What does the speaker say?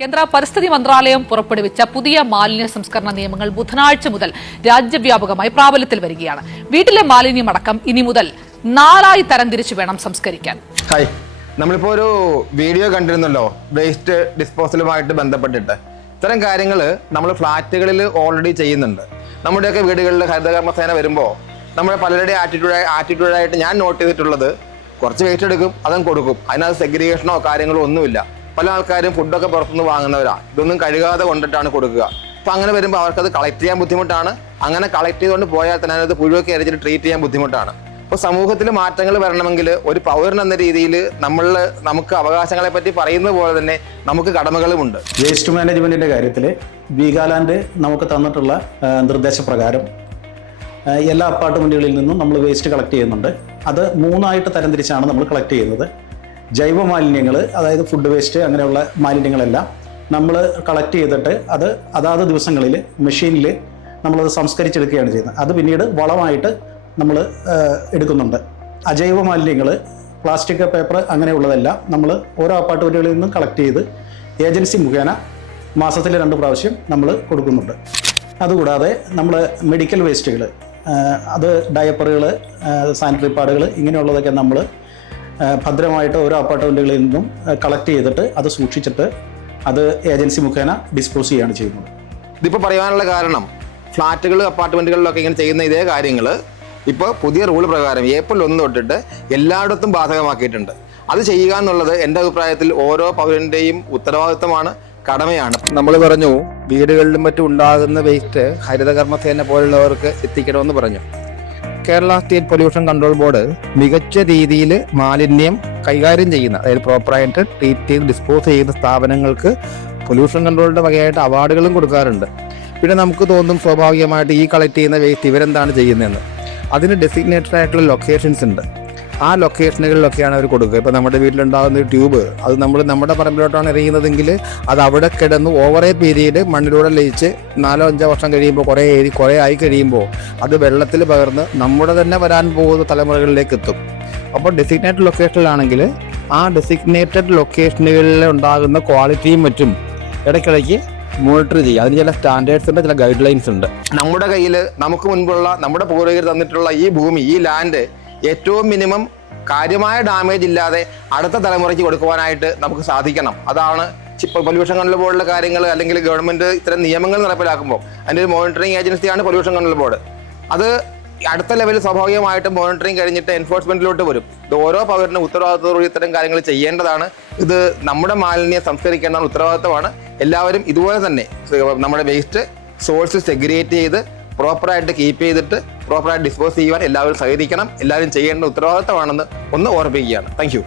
കേന്ദ്ര പരിസ്ഥിതി മന്ത്രാലയം പുറപ്പെടുവിച്ച പുതിയ മാലിന്യ സംസ്കരണ നിയമങ്ങൾ ബുധനാഴ്ച മുതൽ രാജ്യവ്യാപകമായി പ്രാബല്യത്തിൽ വരികയാണ്. വീട്ടിലെ മാലിന്യമടക്കം ഇനി മുതൽ 4 തരംതിരിച്ച് വേണം സംസ്കരിക്കാൻ. ഹായ്, നമ്മളിപ്പോൾ ഒരു വീഡിയോ കണ്ടിരുന്നല്ലോ വേസ്റ്റ് ഡിസ്പോസലുമായിട്ട് ബന്ധപ്പെട്ടിട്ട്. ഇത്തരം കാര്യങ്ങൾ നമ്മൾ ഫ്ലാറ്റുകളിൽ ഓൾറെഡി ചെയ്യുന്നുണ്ട്. നമ്മുടെയൊക്കെ വീടുകളിൽ ഹരിതകർമ്മസേന വരുമ്പോൾ നമ്മുടെ പലരുടെ ആറ്റിറ്റ്യൂഡായിട്ട് ഞാൻ നോട്ട് ചെയ്തിട്ടുള്ളത് കുറച്ച് വേസ്റ്റ് എടുക്കും, അതും കൊടുക്കും. അതിനകത്ത് സെഗ്രിഗേഷനോ കാര്യങ്ങളോ ഒന്നുമില്ല. പല ആൾക്കാരും ഫുഡൊക്കെ പുറത്തുനിന്ന് വാങ്ങുന്നവരാണ്, ഇതൊന്നും കഴുകാതെ കൊണ്ടിട്ടാണ് കൊടുക്കുക. അപ്പോൾ അങ്ങനെ വരുമ്പോൾ അവർക്കത് കളക്ട് ചെയ്യാൻ ബുദ്ധിമുട്ടാണ്. അങ്ങനെ കളക്ട് ചെയ്തുകൊണ്ട് പോയാൽ തന്നെ അതിനകത്ത് പുഴുവൊക്കെ അരച്ചിട്ട് ട്രീറ്റ് ചെയ്യാൻ ബുദ്ധിമുട്ടാണ്. അപ്പോൾ സമൂഹത്തിൽ മാറ്റങ്ങൾ വരണമെങ്കിൽ ഒരു പൗരൻ എന്ന രീതിയിൽ നമുക്ക് അവകാശങ്ങളെ പറ്റി പറയുന്നത് പോലെ തന്നെ നമുക്ക് കടമകളുമുണ്ട്. വേസ്റ്റ് മാനേജ്മെൻറ്റിൻ്റെ കാര്യത്തിൽ വീഗാലാൻഡ് നമുക്ക് തന്നിട്ടുള്ള നിർദ്ദേശപ്രകാരം എല്ലാ അപ്പാർട്ട്മെൻറ്റുകളിൽ നിന്നും നമ്മൾ വേസ്റ്റ് കളക്ട് ചെയ്യുന്നുണ്ട്. അത് 3 തരംതിരിച്ചാണ് നമ്മൾ കളക്ട് ചെയ്യുന്നത്. ജൈവ മാലിന്യങ്ങൾ, അതായത് ഫുഡ് വേസ്റ്റ്, അങ്ങനെയുള്ള മാലിന്യങ്ങളെല്ലാം നമ്മൾ കളക്ട് ചെയ്തിട്ട് അത് അതാത് ദിവസങ്ങളിൽ മെഷീനിൽ നമ്മളത് സംസ്കരിച്ചെടുക്കുകയാണ് ചെയ്യുന്നത്. അത് പിന്നീട് വളമായിട്ട് നമ്മൾ എടുക്കുന്നുണ്ട്. അജൈവ മാലിന്യങ്ങൾ, പ്ലാസ്റ്റിക്, പേപ്പർ, അങ്ങനെയുള്ളതെല്ലാം നമ്മൾ ഓരോ അപ്പാർട്ട്മെൻറ്റുകളിൽ നിന്നും കളക്ട് ചെയ്ത് ഏജൻസി മുഖേന മാസത്തിൽ 2 പ്രാവശ്യം നമ്മൾ കൊടുക്കുന്നുണ്ട്. അതുകൂടാതെ നമ്മൾ മെഡിക്കൽ വേസ്റ്റുകൾ, അത് ഡയപ്പറുകൾ, സാനിറ്ററി പാഡുകൾ, ഇങ്ങനെയുള്ളതൊക്കെ നമ്മൾ ഭദ്രമായിട്ട് ഓരോ അപ്പാർട്ട്മെൻറ്റുകളിൽ നിന്നും കളക്ട് ചെയ്തിട്ട് അത് സൂക്ഷിച്ചിട്ട് അത് ഏജൻസി മുഖേന ഡിസ്പോസ് ചെയ്യുകയാണ് ചെയ്യുന്നത്. ഇതിപ്പോൾ പറയാനുള്ള കാരണം, ഫ്ലാറ്റുകൾ അപ്പാർട്ട്മെൻറ്റുകളിലൊക്കെ ഇങ്ങനെ ചെയ്യുന്ന ഇതേ കാര്യങ്ങൾ ഇപ്പോൾ പുതിയ റൂൾ പ്രകാരം ഏപ്രിൽ 1 തൊട്ടിട്ട് എല്ലായിടത്തും ബാധകമാക്കിയിട്ടുണ്ട്. അത് ചെയ്യുക എന്നുള്ളത് എൻ്റെ അഭിപ്രായത്തിൽ ഓരോ പൗരൻ്റെയും ഉത്തരവാദിത്തമാണ്, കടമയാണ്. നമ്മൾ പറഞ്ഞു വീടുകളിലും മറ്റും ഉണ്ടാകുന്ന വേസ്റ്റ് ഹരിതകർമ്മസേന പോലുള്ളവർക്ക് എത്തിക്കണമെന്ന് പറഞ്ഞു. Kerala state pollution control board മികച്ച രീതിയിൽ മാലിന്യം കൈകാര്യം ചെയ്യുന്ന, അതായത് പ്രോപ്പറായിട്ട് ട്രീറ്റ് ചെയ്ത് ഡിസ്പോസ് ചെയ്യുന്ന സ്ഥാപനങ്ങൾക്ക് പൊല്യൂഷൻ കൺട്രോളിൻ്റെ വകയായിട്ട് അവാർഡുകളും കൊടുക്കാറുണ്ട്. പിന്നെ നമുക്ക് തോന്നും സ്വാഭാവികമായിട്ട് ഈ കളക്ട് ചെയ്യുന്ന വേസ്റ്റ് ഇവരെന്താണ് ചെയ്യുന്നതെന്ന്. അതിന് ഡെസിഗ്നേറ്റഡ് ആയിട്ടുള്ള ലൊക്കേഷൻസ് ഉണ്ട്. ആ ലൊക്കേഷനുകളിലൊക്കെയാണ് അവർ കൊടുക്കുക. ഇപ്പോൾ നമ്മുടെ വീട്ടിലുണ്ടാകുന്ന ഒരു ട്യൂബ്, അത് നമ്മൾ നമ്മുടെ പറമ്പിലോട്ടാണ് എറിയുന്നതെങ്കിൽ അത് അവിടെ കിടന്ന് ഓവർ എ പീരീഡ് മണ്ണിലൂടെ ലയിച്ച് 4-5 വർഷം കഴിയുമ്പോൾ കുറേ ആയി കഴിയുമ്പോൾ അത് വെള്ളത്തിൽ പകർന്ന് നമ്മുടെ തന്നെ വരാൻ പോകുന്ന തലമുറകളിലേക്ക് എത്തും. അപ്പോൾ ഡെസിഗ്നേറ്റഡ് ലൊക്കേഷനിലാണെങ്കിൽ ആ ഡെസിഗ്നേറ്റഡ് ലൊക്കേഷനുകളിൽ ഉണ്ടാകുന്ന ക്വാളിറ്റിയും മറ്റും ഇടയ്ക്കിടയ്ക്ക് മോണിറ്റർ ചെയ്യുക. അതിന് ചില സ്റ്റാൻഡേർഡ്സ് ഉണ്ട്, ചില ഗൈഡ് ലൈൻസ് ഉണ്ട്. നമ്മുടെ കയ്യിൽ നമുക്ക് മുൻപുള്ള നമ്മുടെ പൂർവികർ തന്നിട്ടുള്ള ഈ ഭൂമി, ഈ ലാൻഡ് ഏറ്റവും മിനിമം കാര്യമായ ഡാമേജ് ഇല്ലാതെ അടുത്ത തലമുറയ്ക്ക് കൊടുക്കുവാനായിട്ട് നമുക്ക് സാധിക്കണം. അതാണ് ഇപ്പോൾ പൊല്യൂഷൻ കൺട്രോൾ ബോർഡിലെ കാര്യങ്ങൾ, അല്ലെങ്കിൽ ഗവൺമെൻറ് ഇത്തരം നിയമങ്ങൾ നടപ്പിലാക്കുമ്പോൾ അതിൻ്റെ ഒരു മോണിറ്ററിംഗ് ഏജൻസിയാണ് പൊല്യൂഷൻ കൺട്രോൾ ബോർഡ്. അത് അടുത്ത ലെവലിൽ സ്വാഭാവികമായിട്ടും മോണിറ്ററിംഗ് കഴിഞ്ഞിട്ട് എൻഫോഴ്സ്മെൻറ്റിലോട്ട് വരും. ഇത് ഓരോ പൗരനും ഉത്തരവാദിത്തത്തോടെ ഇത്തരം കാര്യങ്ങൾ ചെയ്യേണ്ടതാണ്. ഇത് നമ്മുടെ മാലിന്യം സംസ്കരിക്കേണ്ട ഉത്തരവാദിത്തമാണ്. എല്ലാവരും ഇതുപോലെ തന്നെ നമ്മുടെ വേസ്റ്റ് സോഴ്സ് സെഗ്രിഗേറ്റ് ചെയ്ത് പ്രോപ്പറായിട്ട് കീപ്പ് ചെയ്തിട്ട് പ്രോപ്പറായിട്ട് ഡിസ്പോസ് ചെയ്യുവാൻ എല്ലാവരും സഹകരിക്കണം. എല്ലാവരും ചെയ്യേണ്ട ഉത്തരവാദിത്തമാണെന്ന് ഒന്ന് ഓർമ്മിപ്പിക്കുകയാണ്. Thank you.